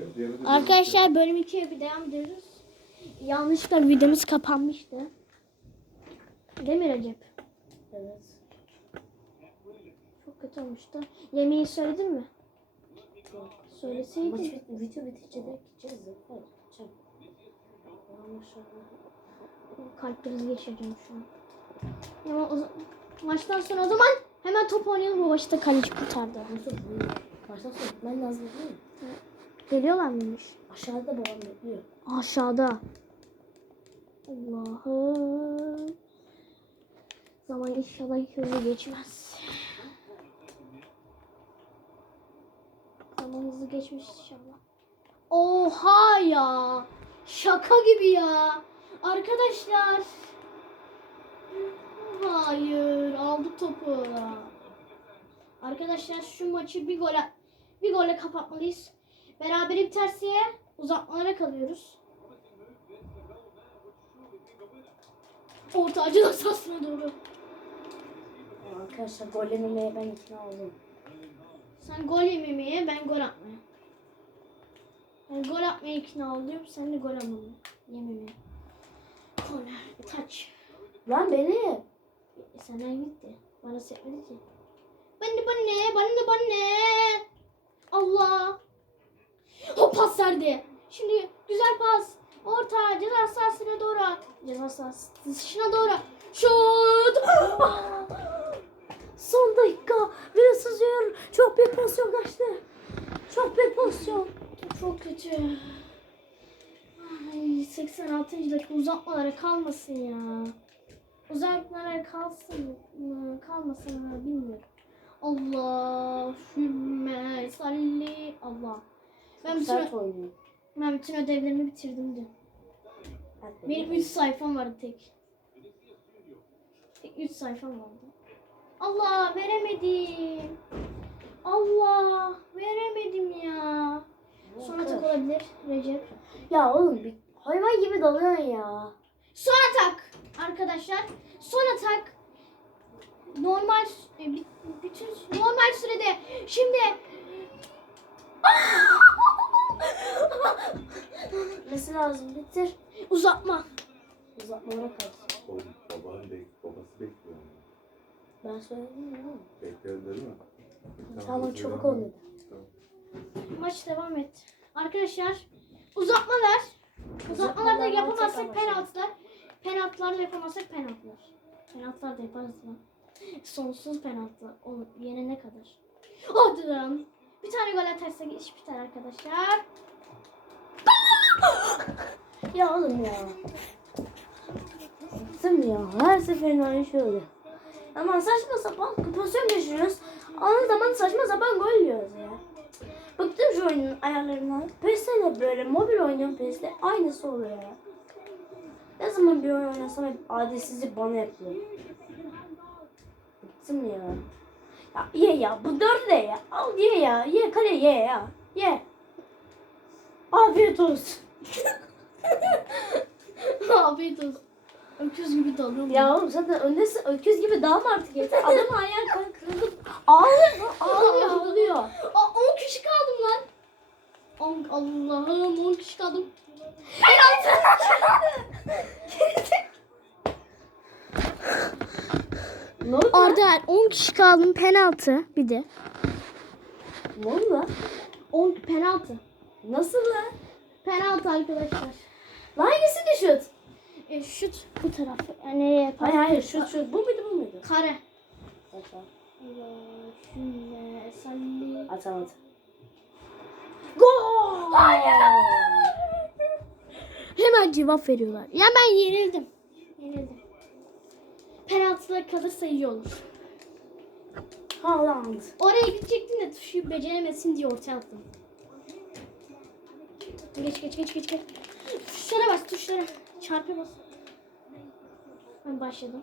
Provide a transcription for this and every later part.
diyor. Diğeri de Arkadaşlar bölüm 2'ye bir devam ediyoruz. Yanlışlıkla videomuz kapanmıştı. Değil mi Recep? Evet. Çok kötü olmuştu. Yemeği söyledin mi? Yok. Söyleseydin. Maç bit video bitince de gideceğiz. Yanlış oldu. Kalp krizi geçireceğim şu an. Ya o, maçtan sonra o zaman hemen top oynayalım. Bu başta kaleci kurtardı. Baştan sonra gitmen lazım değil mi? Geliyorlar mıymış? Aşağıda babam bekliyor. Aşağıda. Allah'ım. Zaman inşallah hızlı geçmez. Zaman hızlı geçmiş inşallah. Oha ya. Şaka gibi ya. Arkadaşlar. Hayır. Aldık topu. Arkadaşlar şu maçı bir gole bir gole kapatmalıyız. Beraber biterse uzatmalara kalıyoruz. Orta acı sahasına doğru. Aa, Arkadaşlar gol yememeye ben ikna oldum. Sen gol yememeye, ben gol atmaya. Ben gol atmaya ikna oluyorum, sen de gol atmaya. Yememeye. Corner, touch. Lan beni. Senden gitti. Bana sekmedi ki. Bana bana, bana bana. Allah. O pas verdi. Şimdi güzel pas. Orta ceza sahasına doğru. Ceza sahası dışına doğru. Şut. Son dakika. Biraz sızıyor. Çok bir pozisyon kaçtı. Çok bir pozisyon. Çok kötü. Ay, 86. dakika uzatmalara kalmasın ya. Uzatmalara kalsın mı, kalmasın mı bilmiyorum. Allah, Hümme, salli, Allah. Ben bütün, Sert oynuyor. ben bütün ödevlerimi bitirdim dün. Benim 3 sayfam vardı tek. Tek 3 sayfam vardı. Allah veremedim. Allah veremedim ya. Son atak olabilir Recep. Ya oğlum bir hayvan gibi dalıyorsun ya. Son atak arkadaşlar. Son atak. Normal e, bütün normal sürede. Şimdi Nesi lazım bitir. uzatma. Uzatmalara kalsın. Oğlum babanın bek babası bekliyor. Ben söyledim oğlum. Bekliyor değil mi? Tamam çabuk ol dedi. Maç devam et. Arkadaşlar uzatmalar. Uzatmalarda Uzatmalar yapamazsak tekrar penaltılar. Penaltılarla yapamazsak penaltılar. Penaltılar da yaparız lan. Sonsuz penaltılar. O yenene kadar. Hadi lan. Bir tane gol atarsak iş biter arkadaşlar. Ya oğlum ya. Bıktım ya. Her seferinde aynı şey oluyor. Ama saçma sapan pozisyon geçiriyoruz. Aynı zaman saçma sapan gol yiyoruz ya. Bıktım şu oyunun ayarlarından. PES'te de böyle mobil oynuyorum PES'te aynısı oluyor ya. Ne zaman bir oyun oynasam hep adilsizlik bana yapıyor. Bıktım ya. Ya ye ya bu dört de ya. Al ye ya. Ye kale ye ya. Ye. Afiyet olsun. Afiyet olsun. Öküz gibi dalıyorum. Ya oğlum zaten öndesin öküz gibi dağılma artık yeter. Adamın ayağı kan kırıldı. Ağlıyor mu? Ağlıyor ağlıyor. Aa, 10 kişi kaldım lan. Allah'ım 10 kişi kaldım. Ne oldu? Arda 10 kişi kaldım penaltı bir de. Ne oldu lan? 10 penaltı. Nasıl lan? Penaltı arkadaşlar. Lan hangisiydi şut? E, şut bu tarafı. Yani Hayır hayır şut şut. Bu muydu bu muydu? Kare. Atam. Şöyle salli. Atamadı. Gol! Hemen cevap veriyorlar. Ya ben yenildim. Yenildim. Penaltılar kalırsa iyi olur. Haaland. Oraya gidecektim de tuşu beceremesin diye ortaya attım. Geç geç geç geç geç. Tuşlara bas tuşlara. Çarpı bas. Ben başladım.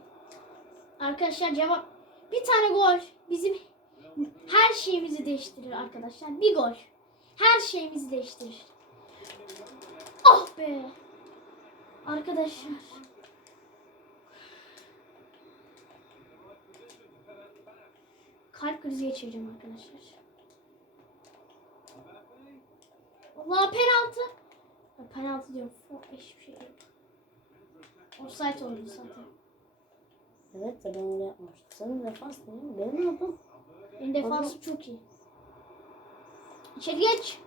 Arkadaşlar cevap bir tane gol bizim her şeyimizi değiştirir arkadaşlar. Bir gol her şeyimizi değiştirir. Ah be. Arkadaşlar. Kalp krizi geçireceğim arkadaşlar. Allah penaltı. Ya, penaltı diyorum. Hiçbir şey yok. Offside oldu zaten. Evet de ben öyle yapmamıştım. Senin defans değil mi? Benim ne yapalım? Benim defansım çok iyi. İçeri geç.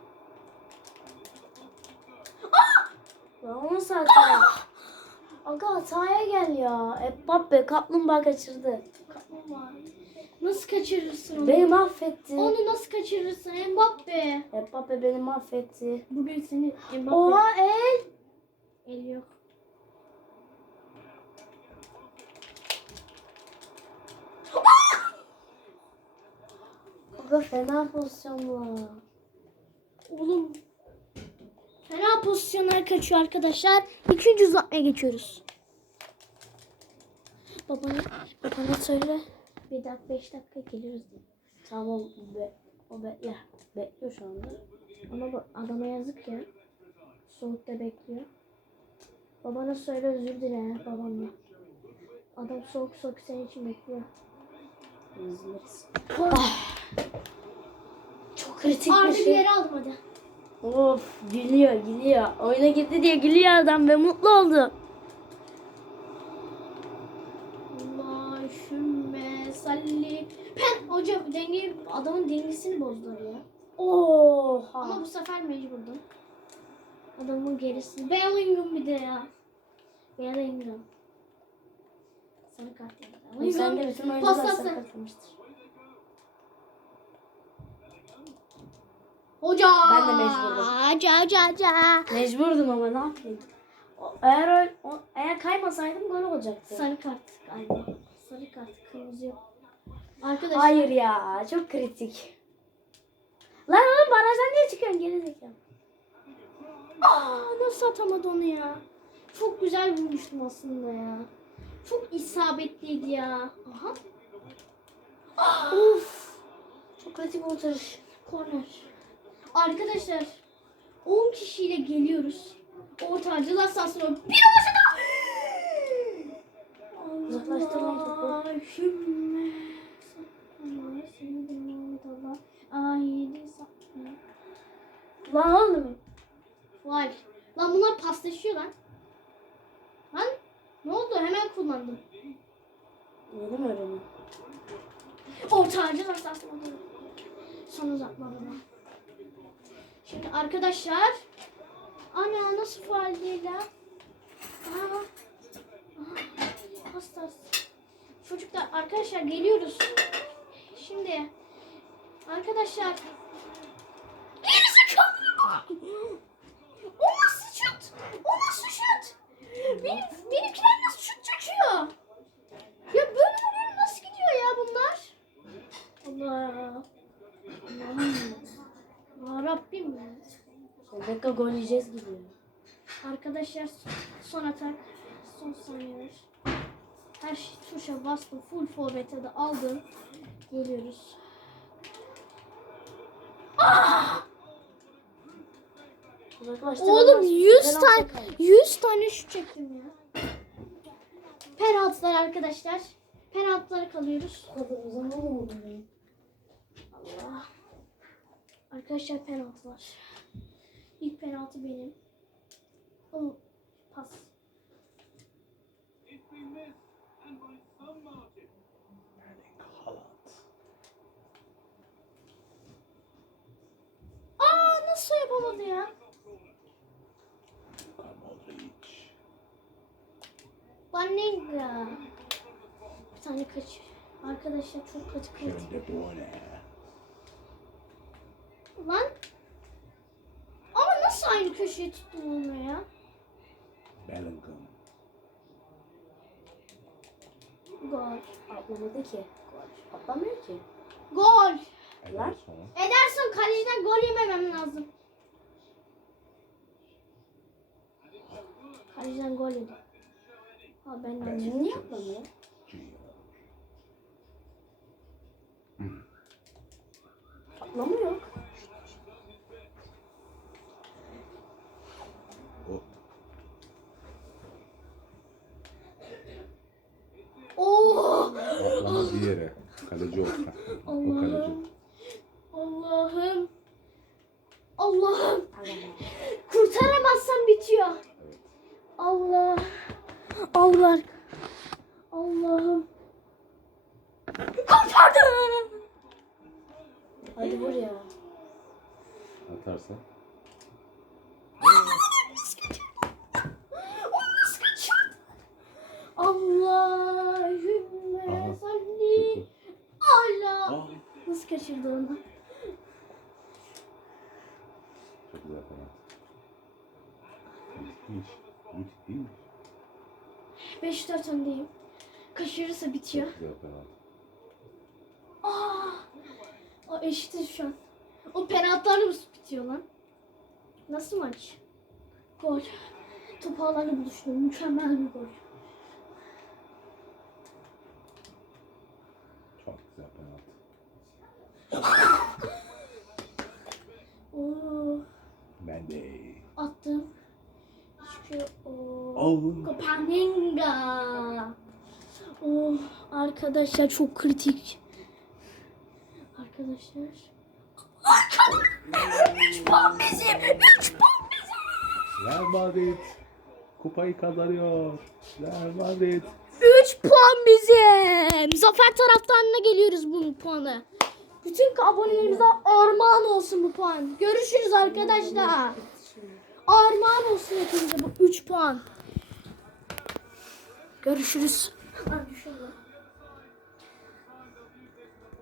Ya onu zaten. Aga hataya gel ya. Mbappe kaplumbağa kaçırdı. Kaplumbağa. Nasıl kaçırırsın onu? Beni mahvetti. Onu nasıl kaçırırsın Mbappe? Mbappe beni mahvetti. Bugün seni Mbappe. Oha el. El yok. Aga fena pozisyonla. Oğlum. Fena pozisyonlar kaçıyor arkadaşlar. İkinci uzatmaya geçiyoruz. Babana, babana söyle. Bir dakika, beş dakika geliriz. Tamam be, o bekle. Bekliyor şu anda. Ama bu adama yazık ya. Soğukta bekliyor. Babana söyle özür dile babamla. Adam soğuk soğuk senin için bekliyor. İzleriz. Çok kritik bir Arda bir şey. yere aldım hadi. Of gülüyor gülüyor. Oyuna girdi diye gülüyor adam ve mutlu oldu. Pen hocam denge adamın dengesini bozdular ya. Ama Oha. bu sefer mecburdum. Adamın gerisini. Bellingham bir de ya. Bellingham. Sarı kart yedi. Sen de bütün oyuncular sakatlamıştır. Hoca. Ben de mecburdum. Hoca hoca hoca. Mecburdum ama ne yapayım. Eğer eğer kaymasaydım gol olacaktı. Sarı kart galiba. Sarı kart. Kırmızı yok. Arkadaşlar. Hayır ya çok kritik. Lan oğlum barajdan niye çıkıyorsun geri zekalı? Aa, nasıl atamadı onu ya? Çok güzel vurmuştum aslında ya. Çok isabetliydi ya. Aha. Of. Çok kritik kurtarış. Korner. Arkadaşlar 10 kişiyle geliyoruz. Ortacılar sahasına bir başına. Uzaklaştır lan topu. Allahümme salli ala seyyidina Muhammed Ahidi saklı. Lan oğlum. Vay. Lan bunlar paslaşıyor lan. Lan ne oldu? Hemen kullandım. Yeni mi öğrendin? Ortacılar sahasına doğru. Son uzatmadı. Şimdi arkadaşlar. Ana nasıl faal değil ya? Aa. Aa, Hastas. Çocuklar arkadaşlar geliyoruz. Şimdi arkadaşlar Gerizekalı! O nasıl şut? O nasıl şut? Benim, benimkiler nasıl şut çekiyor? Ya böyle vuruyorum nasıl gidiyor ya bunlar? Allah. Allah'ım. Ya Rabbim ya. Son dakika gol yiyeceğiz gibi. Arkadaşlar son atak. Son saniyeler. Her şey tuşa bastım. Full forvete de aldım. Geliyoruz. Uzaklaştır Oğlum ama 100 penaltı tane kaldı. 100 tane şut çektim ya. Penaltılar arkadaşlar. Penaltılara kalıyoruz. Allah. Arkadaşlar penaltılar. İlk penaltı benim. Oh, pas. Haaland. Aa nasıl yapamadı ya? Banninga. Bir tane kaç. Arkadaşlar çok kötü Bruyne. Lan. Ama nasıl aynı köşeye tuttum onu ya? Bellingham. Gol. Atlamadı ki. Atlamıyor ki. Gol. Ederson. Ederson kaleciden gol yememem lazım. Kaleciden gol yedi. Ha ben de Bence niye atlamıyor? Gio. Atlamıyor. O. Oo! Atlama bir yere. Kaleci o. O kaleci. Allah'ım. Allah'ım. Allah'ım. Aga be. Aldılar. Allah'ım. Kurtardı. Hadi vur ya. Kaçırdı? Allahümme salli. Aa, Nasıl kaçırdı onu? çok güzel penaltı. Müthiş. Müthiş. 5-4 öndeyim. Kaçırırsa bitiyor. Çok güzel penaltı. Aa, o eşitiz şu an. O penaltılarla mı bitiyor lan? Nasıl maç? Gol. Top ağlarla buluştu. Mükemmel bir gol. Çok güzel penaltı. Oo, Ben de. attım. Hiçbir şey Oh. Kopenhaga. Oh, arkadaşlar çok kritik. Arkadaşlar. 3 puan bizim. 3 puan bizim. Real Madrid kupayı kazanıyor. Real Madrid. 3 puan bizim. Zafer taraftarına geliyoruz bu puanı. Bütün abonelerimize armağan olsun bu puan. Görüşürüz arkadaşlar. Armağan olsun hepinize bu 3 puan. Görüşürüz.